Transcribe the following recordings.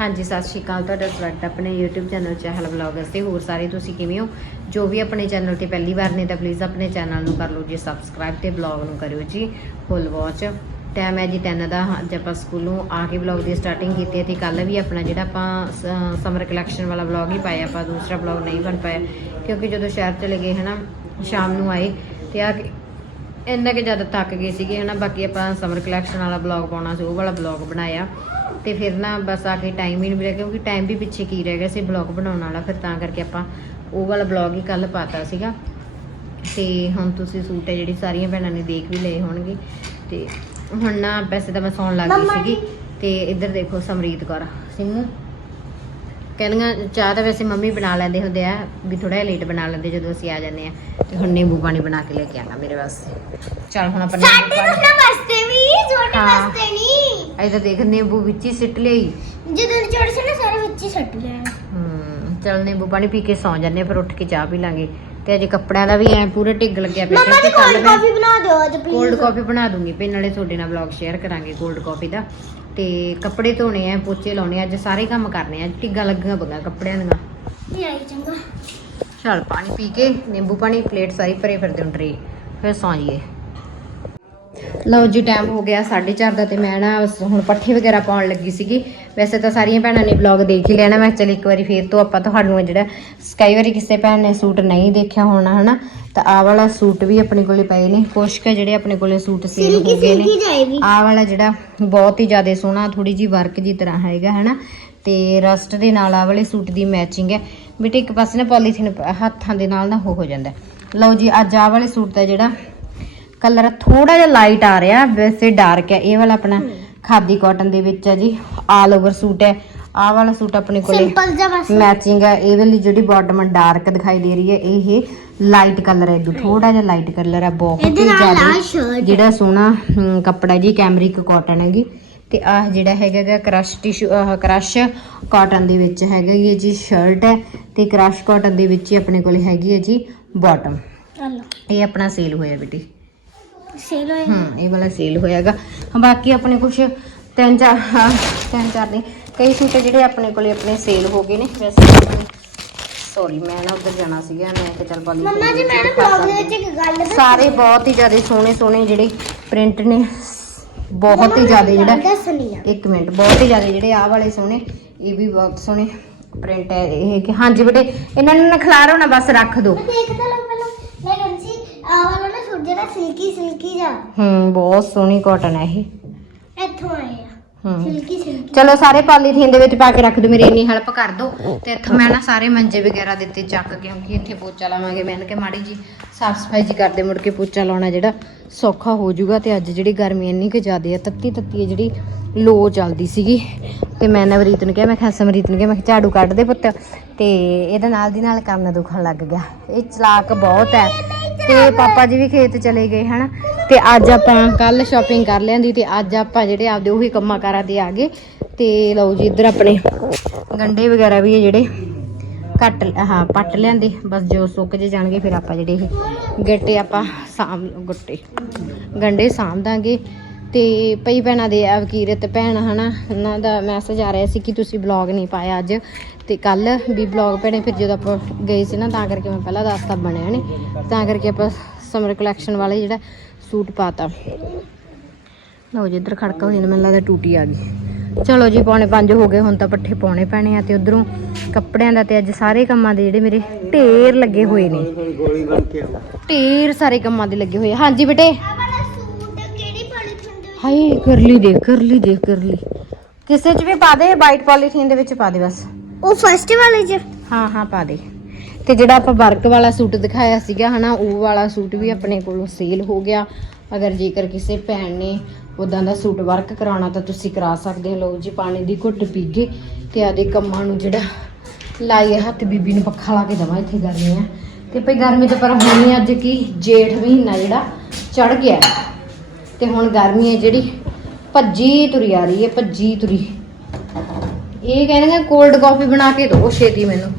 ਹਾਂਜੀ, ਸਤਿ ਸ਼੍ਰੀ ਅਕਾਲ। ਤੁਹਾਡਾ ਸਵਾਗਤ ਆਪਣੇ YouTube ਚੈਨਲ ਚਹਿਲ ਵਲੌਗਰਸ ਤੇ। ਹੋਰ ਸਾਰੇ ਤੁਸੀਂ ਕਿਵੇਂ ਹੋ? ਜੋ ਵੀ ਆਪਣੇ ਚੈਨਲ ਤੇ ਪਹਿਲੀ ਵਾਰ ਨੇ ਤਾਂ ਪਲੀਜ਼ ਆਪਣੇ ਚੈਨਲ ਨੂੰ ਕਰ ਲਓ ਜੀ ਸਬਸਕ੍ਰਾਈਬ ਤੇ ਵਲੌਗ ਨੂੰ ਕਰਿਓ ਜੀ। ਫੁੱਲ ਵਾਚ ਟਾਈਮ ਹੈ ਜੀ 10 ਦਾ। ਅੱਜ ਆਪਾਂ ਸਕੂਲੋਂ ਆ ਕੇ ਵਲੌਗ ਦੀ ਸਟਾਰਟਿੰਗ ਕੀਤੀ ਹੈ ਤੇ ਕੱਲ ਵੀ ਆਪਣਾ ਜਿਹੜਾ ਆਪਾਂ ਸਮਰ ਕਲੈਕਸ਼ਨ ਵਾਲਾ ਵਲੌਗ ਹੀ ਪਾਇਆ, ਆਪਾਂ ਦੂਸਰਾ ਵਲੌਗ ਨਹੀਂ ਬਣ ਪਾਇਆ। ਕਿਉਂਕਿ ਜਦੋਂ ਸ਼ਹਿਰ ਚਲੇ ਗਏ, ਹਨਾ, ਸ਼ਾਮ ਨੂੰ ਆਏ ਤੇ ਆ ਇੰਨਾ ਕਿ ਜ਼ਿਆਦਾ ਥੱਕ ਗਏ ਸੀਗੇ, ਹਨਾ, ਬਾਕੀ ਆਪਾਂ ਸਮਰ ਕਲੈਕਸ਼ਨ ਵਾਲਾ ਵਲੌਗ ਪਾਉਣਾ ਸੀ, ਉਹ ਵਾਲਾ ਵਲੌਗ ਬਣਾਇਆ। ਤੇ ਫਿਰ ਨਾ ਬਸ ਆ ਕੇ ਟਾਈਮ ਹੀ ਨਹੀਂ ਮਿਲਿਆ ਕਿਉਂਕਿ ਟਾਈਮ ਵੀ ਪਿੱਛੇ ਕੀ ਰਹਿ ਗਿਆ ਸੀ ਵਲੌਗ ਬਣਾਉਣ ਵਾਲਾ ਫਿਰ ਤਾਂ ਕਰਕੇ ਆਪਾਂ ਉਹ ਵਾਲਾ ਵਲੌਗ ਹੀ ਕੱਲ ਪਾਤਾ ਸੀਗਾ। ਤੇ ਹੁਣ ਤੁਸੀਂ ਸੂਟ ਹੈ ਜਿਹੜੀ ਸਾਰੀਆਂ ਭੈਣਾਂ ਨੇ ਦੇਖ ਵੀ ਲਏ ਹੋਣਗੇ। ਤੇ ਹੁਣ ਨਾ ਵੈਸੇ ਤਾਂ ਮੈਂ ਸੌਣ ਲੱਗ ਗਈ ਸੀਗੀ। ਤੇ ਇੱਧਰ ਦੇਖੋ ਸਮਰੀਤ ਕੌਰ ਸਿੰਘੂ ਕਹਿੰਦੀਆਂ ਚਾਹ ਤਾਂ ਵੈਸੇ ਮੰਮੀ ਬਣਾ ਲੈਂਦੇ ਹੁੰਦੇ ਆ ਵੀ ਥੋੜਾ ਜਿਹਾ ਲੇਟ ਬਣਾ ਲੈਂਦੇ ਜਦੋਂ ਅਸੀਂ ਆ ਜਾਂਦੇ ਆ। ਤੇ ਹੁਣ ਨਿੰਬੂ ਪਾਣੀ ਬਣਾ ਕੇ ਲੈ ਕੇ ਆਣਾ ਮੇਰੇ ਵਾਸਤੇ। ਚਲ ਹੁਣ ਆਪਾਂ ਨਿੰਬੂ ਸਾਡੇ ਦੋਨਾਂ ਵਾਸਤੇ ਵੀ ਛੋਟੇ ਹਾਂ। ਵਾਸਤੇ ਨਹੀਂ ਅਜੇ ਤਾਂ ਦੇਖ ਨਿੰਬੂ ਵਿੱਚ ਹੀ ਸਿੱਟ ਲਈ ਜਦੋਂ ਛੋਟੇ ਸੀ ਨਾ ਸਾਰੇ ਵਿੱਚ ਹੀ ਸੱਟ ਲਿਆ। ਹੂੰ ਚਲ ਨਿੰਬੂ ਪਾਣੀ ਪੀ ਕੇ ਸੌਂ ਜਾਂਦੇ ਆ ਫਿਰ ਉੱਠ ਕੇ ਚਾਹ ਪੀ ਲਾਂਗੇ। ਤੇ ਅਜੇ ਕੱਪੜਿਆਂ ਦਾ ਵੀ ਐ ਪੂਰਾ ਢਿੱਗ ਲੱਗਿਆ ਪਿਆ ਮੰਮਾ ਕੋਲਡ ਕਾਫੀ ਬਣਾ ਦਿਓ ਅੱਜ ਕੋਲਡ ਪਲੀਜ਼ ਕਾਫੀ ਬਣਾ ਦੂੰਗੀ ਪੇ ਨਾਲੇ ਤੁਹਾਡੇ ਨਾਲ ਵਲੌਗ ਸ਼ੇਅਰ ਕਰਾਂਗੇ ਕੋਲਡ ਕਾਫੀ ਦਾ। ਤੇ ਕੱਪੜੇ ਧੋਣੇ ਆ ਪੋਚੇ ਲਾਉਣੇ ਆ ਅੱਜ ਸਾਰੇ ਕੰਮ ਕਰਨੇ ਆ ਟਿੱਗਾ ਲੱਗੀਆਂ ਬਗਾ ਕੱਪੜਿਆਂ ਦੀਆਂ। ਨਹੀਂ ਆਈ ਚੰਗਾ। ਚਲ ਪਾਣੀ ਪੀ ਕੇ ਨਿੰਬੂ ਪਾਣੀ ਪਲੇਟ ਸਾਰੀ ਭਰੇ ਫਿਰਦੇ ਹੁਣ ਟਰੇ ਫਿਰ ਸੌਂ ਜਾਈਏ। ਲਓ ਜੀ ਟਾਈਮ ਹੋ ਗਿਆ 4:30 ਦਾ ਤੇ ਮੈਂ ਨਾ ਹੁਣ ਪੱਠੇ ਵਗੈਰਾ ਪਾਉਣ ਲੱਗੀ ਸੀਗੀ। ਵੈਸੇ ਤਾਂ ਸਾਰੀਆਂ ਭੈਣਾਂ ਨੇ ਵਲੌਗ ਦੇਖ ਹੀ ਲੈਣਾ ਮੈਂ ਚਲ ਇੱਕ ਵਾਰੀ ਫੇਰ ਤੋਂ ਆਪਾਂ ਤੁਹਾਨੂੰ ਜਿਹੜਾ ਕਈ ਵਾਰੀ ਕਿਸੇ ਭੈਣ ਨੇ ਸੂਟ ਨਹੀਂ ਦੇਖਿਆ ਹੋਣਾ ਹਨਾ? ਤਾਂ ਆਹ ਵਾਲਾ ਸੂਟ ਵੀ ਆਪਣੇ ਕੋਲੇ ਪਏ ਨੇ। ਕੁਛ ਕੁ ਜਿਹੜੇ ਆਪਣੇ ਕੋਲੇ ਸੂਟ ਸੇਲ ਹੋ ਗਏ ਨੇ। ਆਹ ਵਾਲਾ ਜਿਹੜਾ ਬਹੁਤ ਹੀ ਜ਼ਿਆਦਾ ਸੋਹਣਾ ਥੋੜੀ ਜੀ ਵਰਕ ਜੀ ਤਰ੍ਹਾਂ ਹੈਗਾ ਹਨਾ? ਤੇ ਰਸਟ ਦੇ ਨਾਲ ਆਹ ਵਾਲੇ ਸੂਟ ਦੀ ਮੈਚਿੰਗ ਹੈ। ਬੇਟੇ ਇੱਕ ਪਾਸੇ ਨਾ ਪੋਲੀਥੀਨ ਹੱਥਾਂ ਦੇ ਨਾਲ ਨਾ ਹੋ ਹੋ ਜਾਂਦਾ। ਲਓ ਜੀ ਅੱਜ ਆਹ ਵਾਲੇ ਸੂਟ ਦਾ ਜਿਹੜਾ ਕਲਰ ਥੋੜਾ ਜਿਹਾ ਲਾਈਟ ਆ ਰਿਹਾ ਵੈਸੇ ਡਾਰਕ ਹੈ। ਇਹ ਵਾਲਾ ਆਪਣਾ ਖਾਦੀ ਕਾਟਨ ਦੇ ਵਿੱਚ ਹੈ ਜੀ। ਆਲ ਓਵਰ ਸੂਟ ਹੈ। ਆਹ ਵਾਲਾ ਸੂਟ ਆਪਣੇ ਕੋਲੇ ਸਿੰਪਲ ਜਿਹਾ ਬਸ। ਮੈਚਿੰਗ ਹੈ। ਇਹ ਵਾਲੀ ਜਿਹੜੀ ਬਾਟਮ ਡਾਰਕ ਦਿਖਾਈ ਦੇ ਰਹੀ ਹੈ। ਇਹ ਲਾਈਟ ਕਲਰ ਹੈ। ਥੋੜਾ ਜਿਹਾ ਲਾਈਟ ਕਲਰ ਹੈ। ਬਹੁਤ ਹੀ ਜ਼ਿਆਦਾ ਜਿਹੜਾ ਸੋਹਣਾ ਕੱਪੜਾ ਜੀ ਕੈਮਰਿਕ ਕਾਟਨ ਹੈਗੀ। ਤੇ ਆਹ ਜਿਹੜਾ ਹੈਗਾ ਕ੍ਰਸ਼ ਟਿਸ਼ੂ ਆਹ ਕ੍ਰਸ਼ ਕਾਟਨ ਦੇ ਵਿੱਚ ਹੈਗਾ ਇਹ ਜੀ ਸ਼ਰਟ ਹੈ। ਤੇ ਕ੍ਰਸ਼ ਕਾਟਨ ਦੇ ਵਿੱਚ ਹੀ ਆਪਣੇ ਕੋਲੇ ਹੈਗੀ ਹੈ ਜੀ ਬਾਟਮ ਇਹ ਆਪਣਾ ਸੇਲ ਹੋਇਆ ਬੇਟੀ। ਸੇਲ ਹੋਏ ਹਮ ਇਹ ਵਾਲਾ ਸੇਲ ਹੋਇਆਗਾ। ਬਾਕੀ ਆਪਣੇ ਕੁਝ ਤਿੰਨ ਚਾਰ ਹਾਂ, ਤਿੰਨ ਚਾਰ ਨਹੀਂ ਕਈ ਸੂਟ ਜਿਹੜੇ ਆਪਣੇ ਕੋਲੇ ਆਪਣੇ ਸੇਲ ਹੋ ਗਏ ਨੇ। ਵੈਸੇ ਸੌਰੀ ਮੈਂ ਨਾ ਉਧਰ ਜਾਣਾ ਸੀਗਾ ਮੈਂ ਕਿਹਾ ਚੱਲ ਬਾਲੀ ਮੰਮਾ ਜੀ ਮੈਂ ਨਾ ਬਲੌਗ ਦੇ ਵਿੱਚ ਇੱਕ ਗੱਲ ਦੱਸ। ਸਾਰੇ ਬਹੁਤ ਹੀ ਜ਼ਿਆਦਾ ਸੋਹਣੇ ਸੋਹਣੇ ਜਿਹੜੇ ਪ੍ਰਿੰਟ ਨੇ। ਬਹੁਤ ਹੀ ਜ਼ਿਆਦਾ ਜਿਹੜਾ ਦੱਸਣੀ ਆ। ਇੱਕ ਮਿੰਟ ਬਹੁਤ ਹੀ ਜ਼ਿਆਦਾ ਜਿਹੜੇ ਆਹ ਵਾਲੇ ਸੋਹਣੇ ਇਹ ਵੀ ਬਹੁਤ ਸੋਹਣੇ ਪ੍ਰਿੰਟ ਹੈ। ਇਹ ਕਿ ਹਾਂਜੀ ਬੇਟੇ ਇਹਨਾਂ ਨੂੰ ਨਾ ਖਿਲਾਰੋ ਨਾ ਬਸ ਰੱਖ ਦਿਓ ਮੈਂ ਦੇਖਦਾ ਲੱਗ ਪਹਿਲਾਂ ਮੈਂ ਕਹਿੰਦੀ ਸੀ ਆਹ ਵਾਲਾ ਨਾ ਸਿਲਕੀ ਸਿਲਕੀ ਜਾ ਹੂੰ ਬਹੁਤ ਸੋਹਣੀ ਕਾਟਨ ਹੈ ਇਹ। ਇੱਥੋਂ ਆਏ ਆ। ਹੂੰ। Silky silky. ਚਲੋ ਸਾਰੇ ਪੋਲੀਥੀਨ ਦੇ ਵਿੱਚ ਪਾ ਕੇ ਰੱਖ ਦਿਓ ਮੇਰੀ ਇੰਨੀ ਹੈਲਪ ਕਰ ਦਿਓ ਤੇ ਇੱਥੋਂ ਮੈਂ ਨਾ ਸਾਰੇ ਮੰਜੇ ਵਗੈਰਾ ਦਿੱਤੇ ਚੱਕ ਕਿਉਂਕਿ ਇੱਥੇ ਪੋਚਾ ਲਾਵਾਂਗੇ। ਮੈਂ ਕਿ ਮਾੜੀ ਜੀ ਸਾਫ਼ ਸਫ਼ਾਈ ਜੀ ਕਰਦੇ ਮੁੜ ਕੇ ਪੋਚਾ ਲਾਉਣਾ ਜਿਹੜਾ ਸੌਖਾ ਹੋ ਜਾਊਗਾ। ਤੇ ਅੱਜ ਜਿਹੜੀ ਗਰਮੀ ਇੰਨੀ ਕਿ ਜ਼ਿਆਦੇ ਆ ਤੱਤੀ ਤੱਤੀ ਹੈ ਜਿਹੜੀ ਲੋ ਚੱਲਦੀ ਸੀਗੀ। ਤੇ ਮੈਂ ਨਵਰੀਤ ਨੂੰ ਕਿਹਾ ਮੈਂ ਕਿਹਾ ਸਮਰੀਤ ਨੂੰ ਕਿਹਾ ਮੈਂ ਕਿਹਾ ਝਾੜੂ ਕੱਢ ਦੇ ਪੁੱਤ। ਤੇ ਇਹਦੇ ਨਾਲ ਦੀ ਨਾਲ ਕੰਨ ਦੁਖਣ ਲੱਗ ਗਿਆ। ਇਹ ਚਲਾਕ ਬਹੁਤ ਹੈ। ਤੇ ਪਾਪਾ ਜੀ ਵੀ ਖੇਤ ਚਲੇ ਗਏ, ਹਨਾ? ਤੇ ਅੱਜ ਆਪਾਂ ਕੱਲ ਸ਼ਾਪਿੰਗ ਕਰ ਲਿਆਂਦੀ ਤੇ ਅੱਜ ਆਪਾਂ ਜਿਹੜੇ ਆਪਦੇ ਉਹੀ ਕੰਮਾਂ ਕਾਰਾਂ ਤੇ ਆ ਗਏ। ਤੇ ਲਓ ਜੀ, ਇੱਧਰ ਆਪਣੇ ਗੰਡੇ ਵਗੈਰਾ ਵੀ ਹੈ ਜਿਹੜੇ ਕੱਟ ਹਾਂ, ਪੱਟ ਲਿਆਂਦੇ। ਬਸ ਜੋ ਸੁੱਕ ਜੇ ਜਾਣਗੇ, ਫਿਰ ਆਪਾਂ ਜਿਹੜੇ ਇਹ ਗੱਟੇ ਆਪਾਂ ਸਾਂਭ, ਗੁੱਟੇ, ਗੰਡੇ ਸਾਂਭ ਦਾਂਗੇ। ਤੇ ਪਈ ਭੈਣਾਂ ਦੇ ਅਵਕੀਰਤ ਭੈਣ ਹਨਾ ਉਹਨਾਂ ਦਾ ਮੈਸੇਜ ਆ ਰਿਹਾ ਸੀ ਕਿ ਤੁਸੀਂ ਬਲੌਗ ਨਹੀਂ ਪਾਇਆ ਅੱਜ। ਤੇ ਕੱਲ ਵੀ ਬਲੌਗ ਭੈਣੇ ਫਿਰ ਜਦੋਂ ਆਪਾਂ ਗਏ ਸੀ ਨਾ ਤਾਂ ਕਰਕੇ ਮੈਂ ਪਹਿਲਾਂ ਦੱਸਤਾ ਬਣਿਆ ਨੇ। ਤਾਂ ਕਰਕੇ ਆਪਾਂ ਸਮਰ ਕਲੈਕਸ਼ਨ ਵਾਲੇ ਜਿਹੜਾ ਸੂਟ ਪਾਤਾ। ਲਓ ਜੀ ਇੱਧਰ ਖੜਕਾ ਹੋ ਜਾਂਦਾ ਮੈਨੂੰ ਲੱਗਦਾ ਟੂਟੀ ਆ ਗਈ। ਚਲੋ ਜੀ ਪੌਣੇ 5 ਹੋ ਗਏ ਹੁਣ ਤਾਂ ਪੱਠੇ ਪਾਉਣੇ ਪੈਣੇ ਆ ਤੇ ਉਧਰੋਂ ਕੱਪੜਿਆਂ ਦਾ ਤੇ ਅੱਜ ਸਾਰੇ ਕੰਮਾਂ ਦੇ ਜਿਹੜੇ ਮੇਰੇ ਢੇਰ ਲੱਗੇ ਹੋਏ ਨੇ। ਢੇਰ ਸਾਰੇ ਕੰਮਾਂ ਦੇ ਲੱਗੇ ਹੋਏ ਹਾਂਜੀ ਬੇਟੇ। ਹਾਏ ਕਰ ਲਈ ਦੇਖ ਕਰ ਲਈ ਦੇਖ ਕਰ ਲਈ ਕਿਸੇ 'ਚ ਵੀ ਪਾ ਦੇ ਵਾਈਟ ਪੋਲੀਥੀਨ ਦੇ ਵਿੱਚ ਪਾ ਦੇ ਬਸ। ਉਹ ਫਸਟ ਵਾਲੇ ਚ? ਹਾਂ ਹਾਂ ਪਾ ਦੇ। ਤੇ ਜਿਹੜਾ ਆਪਾਂ ਵਰਕ ਵਾਲਾ ਸੂਟ ਦਿਖਾਇਆ ਸੀਗਾ ਹਨਾ ਉਹ ਵਾਲਾ ਸੂਟ ਵੀ ਆਪਣੇ ਕੋਲੋਂ ਸੇਲ ਹੋ ਗਿਆ। ਅਗਰ ਜੇਕਰ ਕਿਸੇ ਭੈਣ ਨੇ ਉਦਾਂ ਦਾ ਸੂਟ ਵਰਕ ਕਰਾਉਣਾ ਤਾਂ ਤੁਸੀਂ ਕਰਾ ਸਕਦੇ ਹੋ। ਲਓ ਜੀ ਪਾਣੀ ਦੀ ਘੁੱਟ ਪੀਗੇ ਤੇ ਆਦੇ ਕੰਮਾਂ ਨੂੰ ਜਿਹੜਾ ਲਾਈਏ ਹੱਥ ਬੀਬੀ ਨੂੰ ਪੱਖਾ ਲਾ ਕੇ ਦਵਾਂ ਇੱਥੇ ਗਰਮੀ ਆ। ਤੇ ਭਈ ਗਰਮੀ ਤੇ ਪਰ ਹੋਣੀ ਅੱਜ ਕੀ ਜੇਠ ਮਹੀਨਾ ਜਿਹੜਾ ਚੜ ਗਿਆ। ਤੇ ਹੁਣ ਗਰਮੀ ਹੈ ਜਿਹੜੀ, ਭੱਜੀ ਤੁਰੀ ਆ ਰਹੀ ਹੈ, ਭੱਜੀ ਤੁਰੀ। ਇਹ ਕਹਿੰਦੇ ਕੋਲਡ ਕਾਫੀ ਬਣਾ ਕੇ ਦੋ ਛੇਤੀ ਮੈਨੂੰ।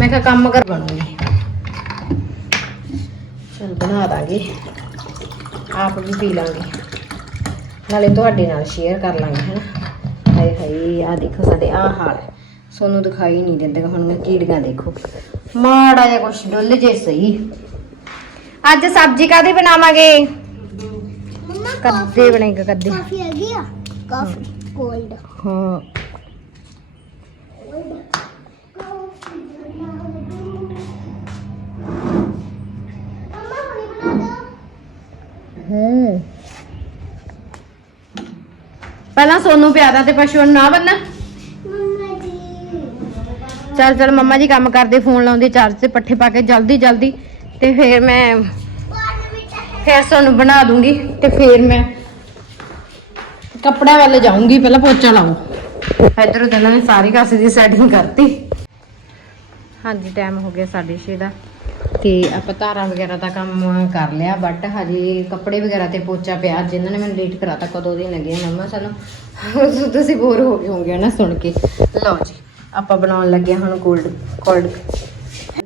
ਮੈਂ ਕਿਹਾ ਕੰਮ ਕਰ ਬਣੂਗੀ। ਚਲ ਬਣਾ ਦਾਂਗੇ। ਆਪ ਵੀ ਪੀ ਲਾਂਗੇ। ਨਾਲੇ ਤੁਹਾਡੇ ਨਾਲ ਸ਼ੇਅਰ ਕਰ ਲਾਂਗੇ, ਹਨਾ। ਹਾਏ ਹਾਏ ਆ ਦੇਖੋ ਸਾਡੇ ਆ ਹਾਲ। ਹੈ ਸੋਨੂੰ ਦਿਖਾਈ ਨਹੀਂ ਦਿੰਦੇ, ਹੁਣ ਮੈਂ ਕੀੜੀਆਂ ਦੇਖੋ। ਮਾੜਾ ਜਿਹਾ ਕੁਛ ਡੁੱਲ ਜੇ ਸਹੀ। ਅੱਜ ਸਬਜ਼ੀ ਕਾਦੀ ਬਣਾਵਾਂਗੇ? ਕੱਦੇ ਬਣੇਗਾ ਕੱਦੇ। ਕਾਫੀ ਆ। ਗਿਆ ਕਾਫੀ ਕੋਲਡ। ਹਾਂ। ਹੂੰ। ਪਹਿਲਾਂ ਸੋਨੂੰ ਪਿਆਦਾ ਤੇ ਪਸ਼ੂ ਨੂੰ ਨਾ ਬੰਨਾ ਮੰਮਾ ਜੀ। ਚੱਲ ਚੱਲ ਮੰਮਾ ਜੀ ਕੰਮ ਕਰਦੇ ਫੋਨ ਲਾਉਂਦੇ ਚਾਰਜ ਤੇ ਪੱਠੇ ਪਾ ਕੇ ਜਲਦੀ ਜਲਦੀ। ਤੇ ਫਿਰ ਮੈਂ ਫਿਰ ਤੁਹਾਨੂੰ ਬਣਾ ਦੂੰਗੀ ਤੇ ਫਿਰ ਮੈਂ ਕੱਪੜਿਆਂ ਵੱਲ ਜਾਊਂਗੀ, ਪਹਿਲਾਂ ਪੋਚਾ ਲਾਉਂ ਇੱਧਰ ਉਧਰ ਨੇ ਸਾਰੀ ਕਾਸੇ ਦੀ ਸੈਟਿੰਗ ਕਰਤੀ। ਹਾਂਜੀ ਟਾਈਮ ਹੋ ਗਿਆ 6:30 ਦਾ। ਤੇ ਆਪਾਂ ਧਾਰਾਂ ਵਗੈਰਾ ਦਾ ਕੰਮ ਕਰ ਲਿਆ ਬਟ ਹਜੇ ਕੱਪੜੇ ਵਗੈਰਾ ਤੇ ਪੋਚਾ ਪਿਆ। ਜਿਨ੍ਹਾਂ ਨੇ ਮੈਨੂੰ ਲੇਟ ਕਰਾਤਾ, ਕਦੋਂ ਦੀ ਲੱਗੇ ਮੰਮਾ ਸਾਨੂੰ ਤੁਸੀਂ ਬੋਰ ਹੋ ਗਏ ਹੋਗੇ ਨਾ ਸੁਣ ਕੇ। ਲਓ ਜੀ, ਆਪਾਂ ਬਣਾਉਣ ਲੱਗੇ ਹਾਂ ਹੁਣ ਕੋਲਡ ਕੋਲਡ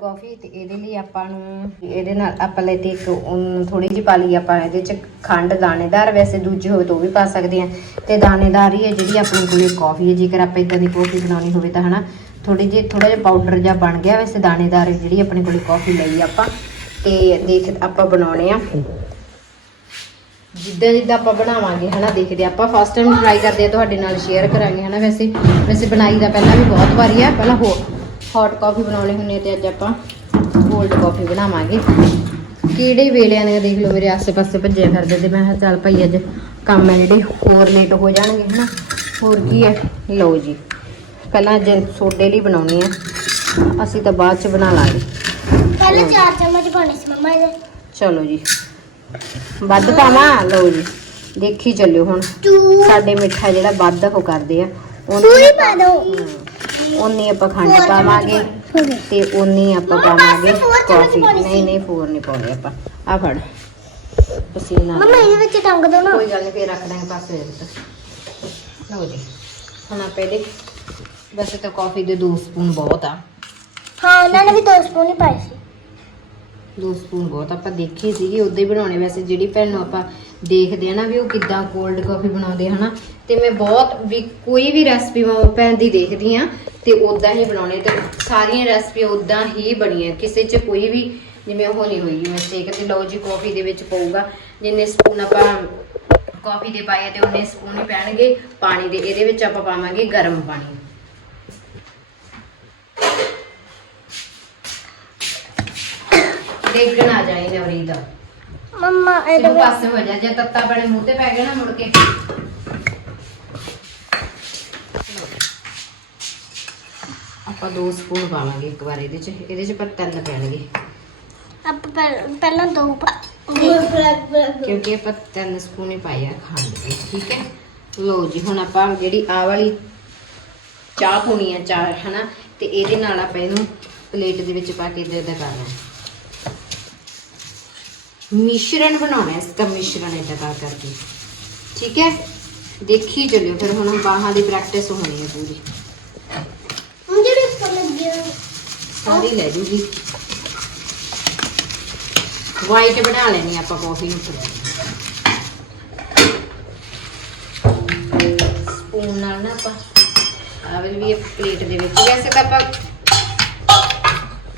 ਕਾਫੀ ਤੇ ਇਹਦੇ ਲਈ ਆਪਾਂ ਨੂੰ, ਇਹਦੇ ਨਾਲ ਆਪਾਂ ਲੈ ਤੇ ਇੱਕ ਥੋੜੀ ਜਿਹੀ ਪਾ ਲਈ ਆਪਾਂ, ਇਹਦੇ ਚ ਖੰਡ, ਦਾਣੇਦਾਰ ਵੈਸੇ ਦੂਜੀ ਹੋਵੇ ਤਾਂ ਉਹ ਵੀ ਪਾ ਸਕਦੇ ਆ ਤੇ ਦਾਣੇਦਾਰ ਹੀ ਹੈ ਜਿਹੜੀ ਆਪਣੇ ਕੋਲੇ ਕਾਫੀ ਹੈ, ਜੇਕਰ ਆਪਾਂ ਇਦਾਂ ਦੀ ਕਾਫੀ ਬਣਾਉਣੀ ਹੋਵੇ ਤਾਂ ਹਨਾ ਥੋੜੀ ਜਿਹੀ ਥੋੜਾ ਜਿਹਾ ਪਾਊਡਰ ਜਿਹਾ ਬਣ ਗਿਆ ਵੈਸੇ ਦਾਣੇਦਾਰ ਜਿਹੜੀ ਆਪਣੇ ਕੋਲੇ ਕਾਫੀ ਲਈ ਆਪਾਂ। ਤੇ ਦੇਖ ਆਪਾਂ ਬਣਾਉਣੇ ਆ। ਜਿੱਦਾਂ ਜਿੱਦਾਂ ਆਪਾਂ ਬਣਾਵਾਂਗੇ ਹਨਾ, ਦੇਖਦੇ ਆਪਾਂ ਫਸਟ ਟਾਈਮ ਟਰਾਈ ਕਰਦੇ ਆ ਤੁਹਾਡੇ ਨਾਲ ਸ਼ੇਅਰ ਕਰਾਂਗੇ ਹਨਾ ਵੈਸੇ। ਵੈਸੇ ਬਣਾਈ ਦਾ ਪਹਿਲਾਂ ਵੀ ਬਹੁਤ ਵਾਰੀ ਆ ਪਹਿਲਾਂ ਹੋ ਹੌਟ ਕਾਫੀ ਬਣਾਉਣੇ ਹੁੰਦੇ ਆ ਤੇ ਅੱਜ ਆਪਾਂ ਕੋਲਡ ਕਾਫੀ ਬਣਾਵਾਂਗੇ। ਕਿਹੜੇ ਵੇਲਿਆਂ ਨੇ ਦੇਖ ਲਓ ਮੇਰੇ ਆਸੇ-ਪਾਸੇ ਭੱਜਿਆ ਫਿਰਦੇ ਤੇ ਮੈਂ ਚੱਲ ਭਾਈ ਅੱਜ ਕੰਮ ਹੈ ਜਿਹੜੇ ਹੋਰ ਲੇਟ ਹੋ ਜਾਣਗੇ ਹਨਾ। ਹੋਰ ਕੀ ਹੈ? ਲਓ ਜੀ ਪਹਿਲਾਂ ਜੇ ਸੋਡੇ ਲਈ ਬਣਾਉਣੀ ਆ। ਅਸੀਂ ਤਾਂ ਬਾਅਦ ਚ ਬਣਾ ਲਾਂਗੇ। ਪਹਿਲੇ ਚਾਰ ਚਮਚ ਪਾਣੀ ਸੀ ਮੰਮਾ ਇਹਦੇ। ਚਲੋ ਜੀ। ਵੱਧ ਪਾਵਾਂ? ਲਓ ਜੀ। ਦੇਖੀ ਚੱਲਿਓ ਹੁਣ। ਸਾਡੇ ਮਿੱਠਾ ਜਿਹੜਾ ਵੱਧ ਉਹ ਕਰਦੇ ਆ। ਸੂਈ ਪਾ ਦੋ। ਉਨੀ ਆਪਾਂ ਖੰਡ ਪਾਵਾਂਗੇ ਤੇ ਉਨੀ ਆਪਾਂ ਪਾਵਾਂਗੇ ਕਾਫੀ। ਨਹੀਂ ਨਹੀਂ ਫੋਰ ਨਹੀਂ ਪਾਉਣੇ ਆਪਾਂ। ਆ ਫੜ। ਪਸੀਨਾ ਮੰਮਾ ਇਹਦੇ ਵਿੱਚ ਟੰਗ ਦੋ ਨਾ। ਕੋਈ ਗੱਲ ਨਹੀਂ ਫੇਰ ਰੱਖ ਦਾਂਗੇ ਪਾਸੇ ਦੇ ਵਿੱਚ ਲਓ ਜੀ। ਹੁਣ ਆਪਾਂ ਇਹਦੇ ਵੈਸੇ ਤਾਂ ਕਾਫੀ ਦੇ 2 ਸਪੂਨ ਬਹੁਤ ਆ। ਹਾਂ ਉਹਨਾਂ ਨੇ ਵੀ ਦੋ ਸਪੂਨ ਹੀ ਦੋ ਸਪੂਨ ਬਹੁਤ, ਆਪਾਂ ਦੇਖੇ ਸੀਗੀ, ਉਦਾਂ ਹੀ ਬਣਾਉਣੇ ਵੈਸੇ ਜਿਹੜੀ ਭੈਣ ਨੂੰ ਆਪਾਂ ਦੇਖਦੇ ਆ ਨਾ ਵੀ ਉਹ ਕਿੱਦਾਂ ਕੋਲਡ ਕਾਫੀ ਬਣਾਉਂਦੇ ਹਨਾ। ਤੇ ਮੈਂ ਬਹੁਤ ਵੀ ਕੋਈ ਵੀ ਰੈਸਪੀ ਮੈਂ ਭੈਣ ਦੀ ਦੇਖਦੀ ਆ, ਤੇ ਉਦਾਂ ਹੀ ਬਣਾਉਣੇ ਤੇ ਸਾਰੀਆਂ ਰੈਸਪੀਆਂ ਉਦਾਂ ਹੀ ਬਣੀਆਂ, ਕਿਸੇ 'ਚ ਕੋਈ ਵੀ ਜਿਵੇਂ ਉਹ ਨਹੀਂ ਹੋਈ ਮਿਸਟੇਕ ਤੇ ਲਓ ਜੀ ਕਾਫੀ ਦੇ ਵਿੱਚ ਪਊਗਾ, ਜਿੰਨੇ ਸਪੂਨ ਆਪਾਂ ਕਾਫੀ ਦੇ ਪਾਏ ਆ ਤੇ ਉਹਨੇ ਸਪੂਨ ਹੀ ਪੈਣਗੇ, ਪਾਣੀ ਦੇ, ਇਹਦੇ ਵਿੱਚ ਆਪਾਂ ਪਾਵਾਂਗੇ ਗਰਮ ਪਾਣੀ। ਡਿੱਗ ਨਾ ਜਾਏ ਨਵਰੀ ਦਾ। ਮੰਮਾ ਇਹਦੇ ਇਹਨੂੰ ਵਿੱਚ ਪਾਸੇ ਹੋ ਜਾ ਜੇ ਤੱਤਾ ਬਣੇ ਮੂੰਹ ਤੇ ਪੈ ਗਿਆ ਨਾ ਮੁੜ ਕੇ। ਆਪਾਂ ਦੋ ਸਪੂਨ ਪਾਵਾਂਗੇ ਇੱਕ ਵਾਰ ਇਹਦੇ ਚ ਇਹਦੇ ਚ ਪਰ ਤਿੰਨ ਪੈਣਗੇ। ਆਪਾਂ ਪਹਿ- ਪਹਿਲਾਂ ਦੋ ਪਾ ਕਿਉਂਕਿ ਆਪਾਂ ਤਿੰਨ ਸਪੂਨ ਹੀ ਪਾਏ ਆ ਖੰਡ ਦੇ ਠੀਕ ਹੈ? ਲਓ ਜੀ ਹੁਣ ਆਪਾਂ ਜਿਹੜੀ ਆ ਵਾਲੀ ਚਾਹ ਪੂਣੀ ਆ ਚਾਹ ਹਨਾ? ਤੇ ਇਹਦੇ ਨਾਲ ਆਪਾਂ ਇਹਨੂੰ ਪਲੇਟ ਦੇ ਵਿੱਚ ਪਾ ਕੇ ਇਦਾਂ ਇਦਾਂ ਕਰਨਾ ਮਿਸ਼ਰਣ ਬਣਾਉਣਾ ਹੈ ਇਸਦਾ ਮਿਸ਼ਰਣ ਇਦਾਂ ਕਰ ਕਰਕੇ। ਠੀਕ ਹੈ? ਦੇਖੀ ਚੱਲਿਓ ਫਿਰ ਹੁਣ ਬਾਹਾਂ ਦੀ ਪ੍ਰੈਕਟਿਸ ਹੋਣੀ ਹੈ ਪੂਰੀ। ਲੱਗੇ। ਸਾਰੀ ਲੈ ਜੂਗੀ। ਵਾਈਟ ਬਣਾ ਲੈਣੀ ਆਪਾਂ ਕਾਫੀ ਨੂੰ ਸਪੂਨ ਨਾਲ ਨਾ ਆਪਾਂ ਆ ਵੀ ਵੀ ਪਲੇਟ ਦੇ ਵਿੱਚ। ਵੈਸੇ ਤਾਂ ਆਪਾਂ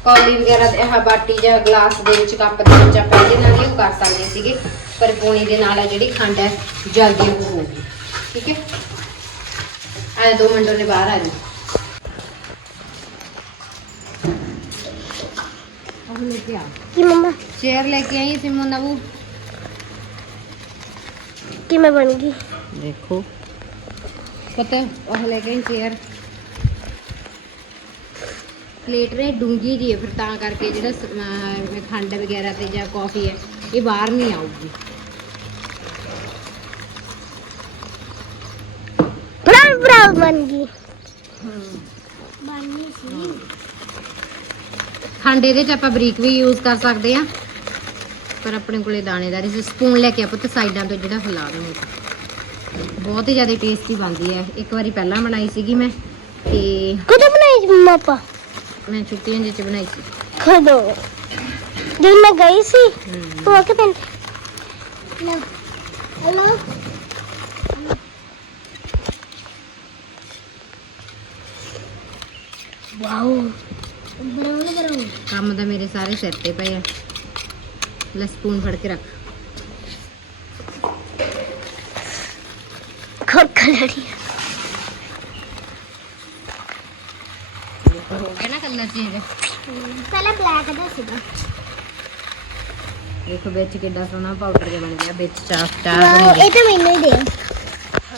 ਕੌਲੀ ਵਗੈਰਾ ਤੇ ਆਹ ਬਾਟੀ ਜਾਂ ਗਲਾਸ ਦੇ ਵਿੱਚ ਕੱਪ ਦੇ ਵਿੱਚ ਆਪਾਂ ਇਹਦੇ ਨਾਲ ਹੀ ਉਹ ਕਰ ਸਕਦੇ ਸੀਗੇ ਪਰ ਪੂਣੀ ਦੇ ਨਾਲ ਆ ਜਿਹੜੀ ਖੰਡ ਹੈ ਜਲਦੀ ਉਹ ਹੋਊਗੀ ਠੀਕ ਹੈ? ਆ ਦੋ ਮਿੰਟ ਉਹਨੇ ਬਾਹਰ ਆ ਜਾਓ ਕੀ ਮੰਮਾ? ਚੇਅਰ ਲੈ ਕੇ ਆਈ ਸਿਮੋ ਨਵੂ। ਕਿਵੇਂ ਬਣ ਗਈ? ਦੇਖੋ। ਪਤਾ ਉਹ ਲੈ ਕੇ ਆਈ ਚੇਅਰ। ਪਲੇਟ ਨੇ ਡੂੰਗੀ ਜੀ ਹੈ ਫਿਰ ਤਾਂ ਕਰਕੇ ਜਿਹੜਾ ਖੰਡ ਵਗੈਰਾ ਤੇ ਜਾਂ ਕਾਫੀ ਹੈ ਇਹ ਬਾਹਰ ਨਹੀਂ ਆਊਗੀ। ਬਰਾਊਨ ਬਰਾਊਨ ਬਣ ਗਈ। ਬਣ ਗਈ ਸੀ। ਖੰਡ ਇਹਦੇ ਚ ਆਪਾਂ ਬਰੀਕ ਵੀ ਯੂਜ਼ ਕਰ ਸਕਦੇ ਆ ਪਰ ਆਪਣੇ ਕੋਲੇ ਦਾਣੇਦਾਰ ਇਸ ਸਪੂਨ ਲੈ ਕੇ ਆਪਾਂ ਤੇ ਸਾਈਡਾਂ ਤੋਂ ਜਿਹੜਾ ਹਿਲਾ ਦੇਵਾਂਗੇ ਬਹੁਤ ਹੀ ਜ਼ਿਆਦਾ ਟੇਸਟੀ ਬਣਦੀ ਹੈ। ਇੱਕ ਵਾਰੀ ਪਹਿਲਾਂ ਬਣਾਈ ਸੀਗੀ ਮੈਂ ਤੇ ਕਦੋਂ ਬਣਾਈ ਸੀ ਮੰਮਾ ਆਪਾਂ? ਮੈਂ ਛੁੱਟੀਆਂ ਵਿੱਚ ਬਣਾਈ ਸੀ। ਖਦੋ ਜਦ ਮੈਂ ਗਈ ਸੀ ਤੂੰ ਆ ਕੇ ਕੰਮ ਦਾ ਮੇਰੇ ਸਾਰੇ ਸਿਰ ਪਏ ਆ। ਲੈ ਸਪੂਨ ਫੜ ਕੇ ਰੱਖ। ਖੋਖੜੀ ਗਿਆ ਕਲਰ ਚੇਂਜ ਪਹਿਲਾਂ ਬਲੈਕ ਦਾ ਸੀਗਾ। ਦੇਖੋ ਵਿੱਚ ਕਿੱਡਾ ਸੋਹਣਾ ਪਾਊਡਰ ਜਿਹਾ ਬਣ ਗਿਆ ਵਿੱਚ ਚਾਹ ਵਾਓ ਬਣੀ ਇਹ ਤਾਂ ਮੈਨੂੰ ਹੀ ਦੇ।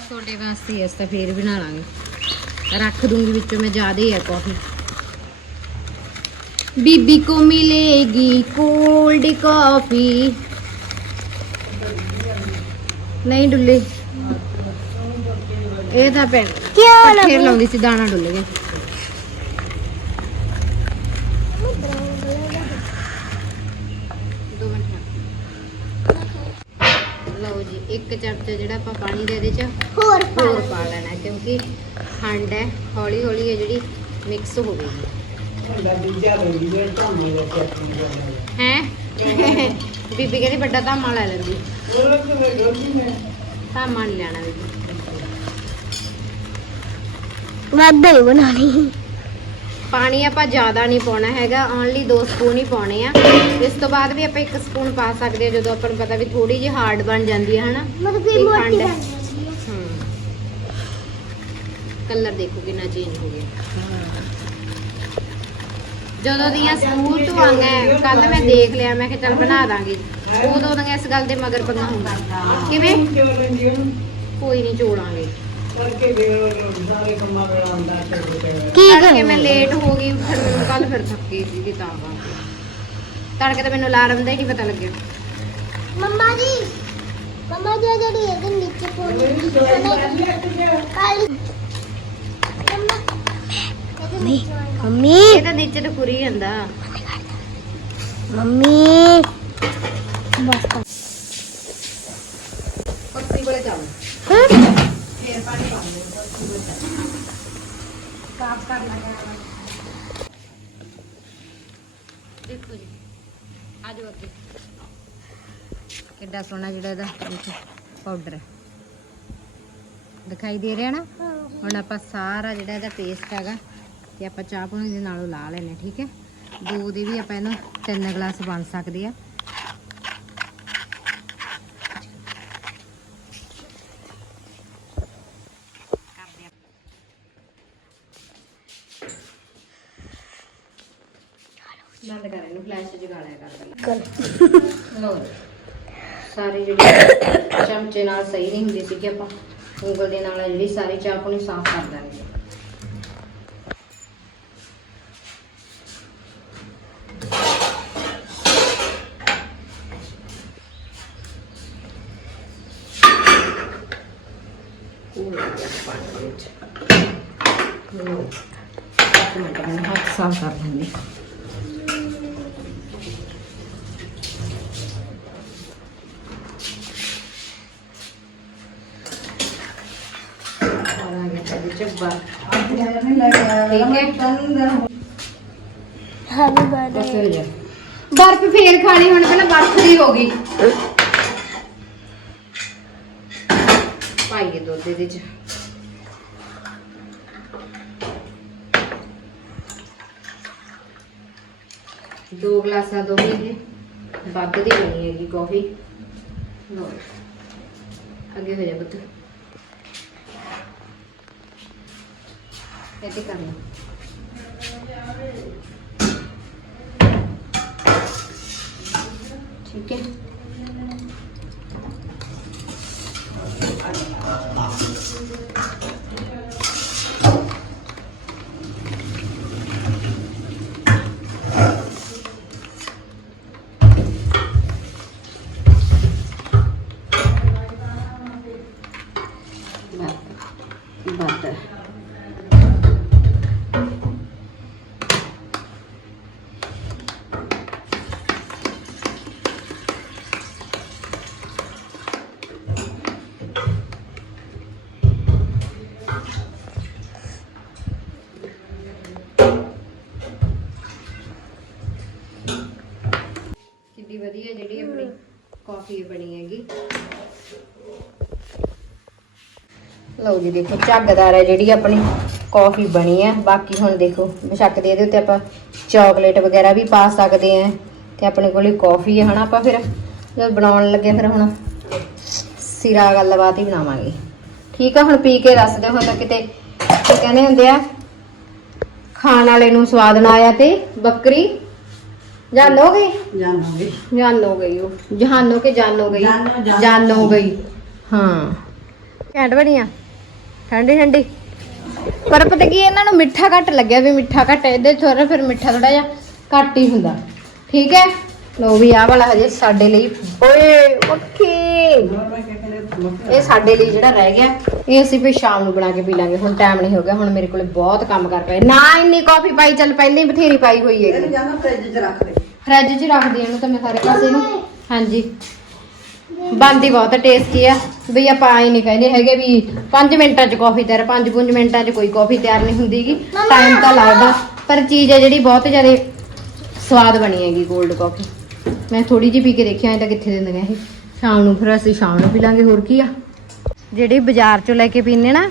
ਤੁਹਾਡੇ ਵਾਸਤੇ ਹੀ ਇਸ ਤਾਂ ਫੇਰ ਬਣਾ ਲਾਂਗੇ। ਰੱਖ ਦੂੰਗੀ ਵਿੱਚੋਂ ਮੈਂ ਜ਼ਿਆਦਾ ਹੀ ਹੈ ਕਾਫੀ ਬੀਬੀ ਕੋ ਮਿਲੇਗੀ ਕੋਲਡ ਕਾਫੀ ਨਹੀਂ ਡੁੱਲੀ। ਇਹ ਤਾਂ ਪੈਣ ਕਿਉਂ ਨਾ ਫੇਰ ਲਾਉਂਦੀ ਸੀ ਦਾਣਾ ਡੁੱਲ ਗਿਆ। ਇੱਕ ਚਮਚਾ ਜਿਹੜਾ ਆਪਾਂ ਪਾਣੀ ਦੇ ਇਹਦੇ ਚ ਹੋਰ ਪਾ ਹੋਰ ਪਾ ਲੈਣਾ ਕਿਉਂਕਿ ਖੰਡ ਹੈ ਹੌਲੀ ਹੌਲੀ ਹੈ ਜਿਹੜੀ ਮਿਕਸ ਹੋਵੇਗੀ। ਹੈ? ਬੀਬੀ ਕਹਿੰਦੀ ਵੱਡਾ ਧਾਮਾ ਲੈ ਲੈਂਦੀ। ਧਾਮਾ ਨਹੀਂ ਲੈਣਾ ਬੀਬੀ। ਵਾਦਾ ਹੀ ਬਣਾਣੀ ਪਾਣੀ ਆਪਾਂ ਜ਼ਿਆਦਾ ਨਹੀਂ ਪਾਉਣਾ ਹੈਗਾ ਓਨਲੀ 2 ਸਪੂਨ ਹੀ ਪਾਉਣੇ ਆ। ਇਸ ਤੋਂ ਬਾਅਦ ਵੀ ਆਪਾਂ 1 ਸਪੂਨ ਪਾ ਸਕਦੇ ਆ ਜਦੋਂ ਆਪਾਂ ਨੂੰ ਪਤਾ ਵੀ ਥੋੜੀ ਜਿਹੀ ਹਾਰਡ ਬਣ ਜਾਂਦੀ ਹੈ ਹਨਾ? ਮਤਲਬ ਇਹ ਕਿ ਮੋਟੀ ਖੰਡ ਹੈ। ਬਣ ਜਾਂਦੀ ਹੈ। ਹਮ ਕਲਰ ਦੇਖੋ ਕਿੰਨਾ ਚੇਂਜ ਹੋ ਗਿਆ। ਜਦੋਂ ਦੀਆਂ ਸਕੂਲ ਤੋਂ ਆਈਆਂ ਕੱਲ ਮੈਂ ਦੇਖ ਲਿਆ ਮੈਂ ਕਿਹਾ ਚੱਲ ਬਣਾ ਦਾਂਗੇ। ਉਦੋਂ ਦੀਆਂ ਇਸ ਗੱਲ ਦੇ ਮਗਰ ਪਈਆਂ ਹੁੰਦੀਆਂ ਕਿਵੇਂ? ਕੋਈ ਨਹੀਂ ਚੋਲਾਂਗੇ ਕੀ ਤੜਕੇ ਮੈਂ ਲੇਟ ਹੋ ਗਈ ਫਿਰ ਮੈਨੂੰ ਕੱਲ ਫਿਰ ਥੱਕੀ ਸੀਗੀ ਤਾਂ ਕਰਕੇ। ਤੜਕੇ ਤਾਂ ਮੈਨੂੰ ਅਲਾਰਮ ਦਾ ਹੀ ਨਹੀਂ ਪਤਾ ਲੱਗਿਆ। ਮੰਮਾ ਜੀ ਮੰਮਾ ਜੀ ਆਹ ਜਿਹੜੀ ਇਹਦੇ ਨੀਚੇ ਪੋਣੀ ਕਾਲੀ ਮੰਮੀ ਮੰਮੀ ਇਹ ਤਾਂ ਨੀਚੇ ਤੇ ਪੁਰੀ ਜਾਂਦਾ। ਮੰਮੀ। ਬਸ ਕਰ। ਕੁਰਸੀ ਕੋਲੇ ਚੱਲ ਹਾਂ ਫੇਰ ਪਾਣੀ ਪਾ ਦੇ ਸਾਫ਼ ਕਰ ਲਗਾ ਦੇਖੋ ਜੀ, ਆ ਜਾਓ ਅੱਗੇ। ਕਿੱਡਾ ਸੋਹਣਾ ਜਿਹੜਾ ਇਹਦਾ ਪਾਊਡਰ ਦਿਖਾਈ ਦੇ ਰਿਹਾ ਨਾ? ਹੁਣ ਆਪਾਂ ਸਾਰਾ ਜਿਹੜਾ ਇਹਦਾ ਪੇਸਟ ਹੈਗਾ, ਤੇ ਆਪਾਂ ਚਾਹ ਪਾਣੀ ਦੇ ਨਾਲੋਂ ਲਾ ਲੈਣੇ ਠੀਕ ਹੈ? ਦੋ ਦੇ ਵੀ ਆਪਾਂ ਇਹਨੂੰ ਤਿੰਨ ਗਲਾਸ ਬਣ ਸਕਦੇ ਆ ਕਰਦੇ ਆ ਬੰਦ ਕਰ ਇਹਨੂੰ ਫਲੈਸ਼ ਜਗਾ ਲਿਆ ਕਰ ਪਹਿਲਾਂ ਕਰ ਲਓ ਜੀ। ਸਾਰੀ ਜਿਹੜੀ ਚਮਚੇ ਨਾਲ ਸਹੀ ਨਹੀਂ ਹੁੰਦੀ ਸੀ ਕਿ ਆਪਾਂ। ਉਂਗਲ ਦੇ ਨਾਲ ਜਿਹੜੀ ਸਾਰੀ ਚਾਹ ਆਪਣੀ ਸਾਫ਼ ਕਰ ਦਾਂਗੇ ਸਾਫ਼ ਕਰ ਲੈਂਦੇ ਕਰਾਂਗੇ ਇਹਦੇ ਬਰਫ ਹੈਪੀ ਬਰਥਡੇ ਹੋ ਜਾ ਬਰਫ ਫੇਰ ਖਾਣੀ, ਹੁਣ ਪਹਿਲਾਂ ਬਰਫ ਦੀ ਹੋ ਗਈ। ਪਾਈਏ ਦੁੱਧ ਇਹਦੇ ਚ। ਦੋ ਗਲਾਸਾਂ ਦੋ ਵੀ ਇਹ ਵੱਧ ਦੀ ਬਣੀ ਹੈਗੀ ਕਾਫੀ ਲਓ। ਅੱਗੇ ਹੋ ਜਾ ਪੁੱਤ। ਇਹ ਤੇ ਕਰਨਾ ਠੀਕ ਹੈ। ਕਾਫੀ ਬਣੀ ਹੈਗੀ। ਲਓ ਜੀ ਦੇਖੋ, ਝੱਗਦਾਰ ਹੈ ਜਿਹੜੀ ਆਪਣੀ ਕਾਫੀ ਬਣੀ ਹੈ। ਬਾਕੀ ਹੁਣ ਦੇਖੋ, ਬੇਸ਼ੱਕ ਦੇ ਇਹਦੇ ਉੱਤੇ ਆਪਾਂ ਚਾਕਲੇਟ ਵਗੈਰਾ ਵੀ ਪਾ ਸਕਦੇ ਆ ਤੇ ਆਪਣੇ ਕੋਲੇ ਕਾਫੀ ਹੈ, ਹਨਾ ਆਪਾਂ ਫਿਰ? ਜਦ ਬਣਾਉਣ ਲੱਗੇ ਫਿਰ ਹੁਣ ਸਿਰਾ ਗੱਲਬਾਤ ਹੀ ਬਣਾਵਾਂਗੇ। ਠੀਕ ਆ, ਹੁਣ ਪੀ ਕੇ ਦੱਸਦੇ ਹੁਣ ਕਿਤੇ ਕੀ ਕਹਿੰਦੇ ਹੁੰਦੇ ਆ? ਖਾਣ ਵਾਲੇ ਨੂੰ ਸਵਾਦ ਨਾ ਆਇਆ ਤੇ ਬੱਕਰੀ ਜਾਨ ਹੋ ਗਈ? ਜਾਨ ਹੋ ਗਈ। ਉਹ। ਜਹਾਨ ਹੋ ਕੇ ਜਾਨ ਹੋ ਗਈ। ਜਾਨ- ਜਾਨ- ਜਾਨ ਹੋ ਗਈ। ਹਾਂ। ਘੈਂਟ ਬਣੀਆਂ ਠੰਡੀ ਠੰਡੀ। ਪਰ ਪਤਾ ਕੀ ਇਹਨਾਂ ਨੂੰ ਮਿੱਠਾ ਘੱਟ ਲੱਗਿਆ ਵੀ ਮਿੱਠਾ ਘੱਟ ਹੈ। ਇਹਦੇ ਥੋੜਾ ਫਿਰ ਮਿੱਠਾ ਥੋੜਾ ਜਿਹਾ ਘੱਟ ਹੀ ਹੁੰਦਾ। ਠੀਕ ਹੈ? ਲੋ ਵੀ ਆਹ ਵਾਲਾ ਹਜੇ ਸਾਡੇ ਲਈ ਓਏ ਮੱਖੀ। ਇਹ ਸਾਡੇ ਲਈ ਜਿਹੜਾ ਰਹਿ ਗਿਆ ਇਹ ਅਸੀਂ ਫਿਰ ਸ਼ਾਮ ਨੂੰ ਬਣਾ ਕੇ ਪੀ ਲਾਂਗੇ। ਹੁਣ ਟਾਈਮ ਨਹੀਂ ਹੋ ਗਿਆ। ਹੁਣ ਮੇਰੇ ਕੋਲੇ ਬਹੁਤ ਕੰਮ ਕਰ ਪਏ। ਨਾ ਇੰਨੀ ਕਾਫੀ ਪਾਈ ਚੱਲ ਪਹਿਲਾਂ ਹੀ ਬਥੇਰੀ ਪਾਈ ਹੋਈ ਹੈ ਇਹਨੂੰ ਫ੍ਰਿਜ 'ਚ ਰੱਖ ਦੇ। ਫ੍ਰਿਜ 'ਚ ਰੱਖਦੀ ਇਹਨੂੰ ਤਾਂ ਮੈਂ ਸਾਰੇ ਪਾਸੇ ਨੂੰ। ਹਾਂਜੀ। ਬਣਦੀ ਬਹੁਤ ਟੇਸਟੀ ਆ। ਵੀ ਆਪਾਂ ਆਈ ਨਹੀਂ ਕਹਿੰਦੇ ਹੈਗੇ ਵੀ 5 ਮਿੰਟਾਂ 'ਚ ਕਾਫੀ ਤਿਆਰ 5-5 ਮਿੰਟਾਂ 'ਚ ਕੋਈ ਕਾਫੀ ਤਿਆਰ ਨਹੀਂ ਹੁੰਦੀਗੀ ਟਾਈਮ ਤਾਂ ਲੱਗਦਾ। ਪਰ ਚੀਜ਼ ਹੈ ਜਿਹੜੀ ਬਹੁਤ ਜ਼ਿਆਦਾ ਸਵਾਦ ਬਣੀ ਹੈਗੀ 골ਡ ਕਾਫੀ ਮੈਂ ਥੋੜੀ ਜਿਹੀ ਪੀ ਕੇ ਦੇਖਿਆ ਇਹ ਤਾਂ ਕਿੱਥੇ ਦਿੰਦੀਆਂ ਇਹ? ਸ਼ਾਮ ਨੂੰ ਫਿਰ ਅਸੀਂ ਸ਼ਾਮ ਨੂੰ ਪੀ ਲਾਂਗੇ ਹੋਰ ਕੀ ਆ? ਜਿਹੜੀ ਬਾਜ਼ਾਰ 'ਚੋਂ ਲੈ ਕੇ ਪੀਨੇ ਨਾ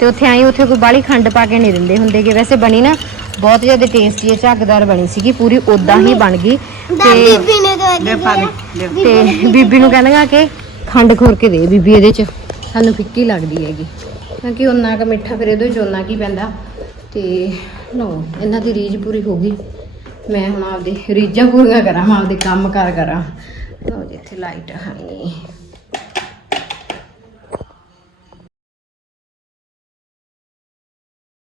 ਤੇ ਉੱਥੇ ਆਈ ਉੱਥੇ ਕੋਈ ਬਾਲੀ ਖੰਡ ਪਾ ਕੇ ਨਹੀਂ ਦਿੰਦੇ ਹੁੰਦੇਗੇ ਵੈਸੇ ਬਣੀ ਨਾ ਬਹੁਤ ਜ਼ਿਆਦਾ ਟੇਸਟੀ ਹੈ ਝੱਗਦਾਰ ਬਣੀ ਸੀਗੀ ਪੂਰੀ ਉਦਾਂ ਹੀ ਬਣ ਗਈ। ਤੇ ਬੀਬੀ ਨੇ ਤਾਂ ਲੈ ਪਾ ਦੇ ਲੈ ਤੇ ਬੀਬੀ ਨੂੰ ਕਹਿੰਦਾ ਕਿ ਖੰਡ ਖੋਰ ਕੇ ਦੇ ਬੀਬੀ ਇਹਦੇ ਚ। ਸਾਨੂੰ ਫਿੱਕੀ ਲੱਗਦੀ ਹੈਗੀ। ਕਿਉਂਕਿ ਉਹਨਾਂ ਕ ਮਿੱਠਾ ਫਿਰ ਇਹਦੇ ਚ ਉਹਨਾਂ ਕੀ ਪੈਂਦਾ। ਤੇ ਲੋ ਇਹਨਾਂ ਦੀ ਰੀਝ ਪੂਰੀ ਹੋ ਗਈ। ਮੈਂ ਹੁਣ ਆਪਦੀ ਰੀਝਾਂ ਪੂਰੀਆਂ ਕਰਾਂ ਮੈਂ ਆਪਦੇ ਕੰਮ ਕਾਰ। ਕਰਾਂ ਲੋ ਇੱਥੇ ਲਾਈਟ ਹੈ।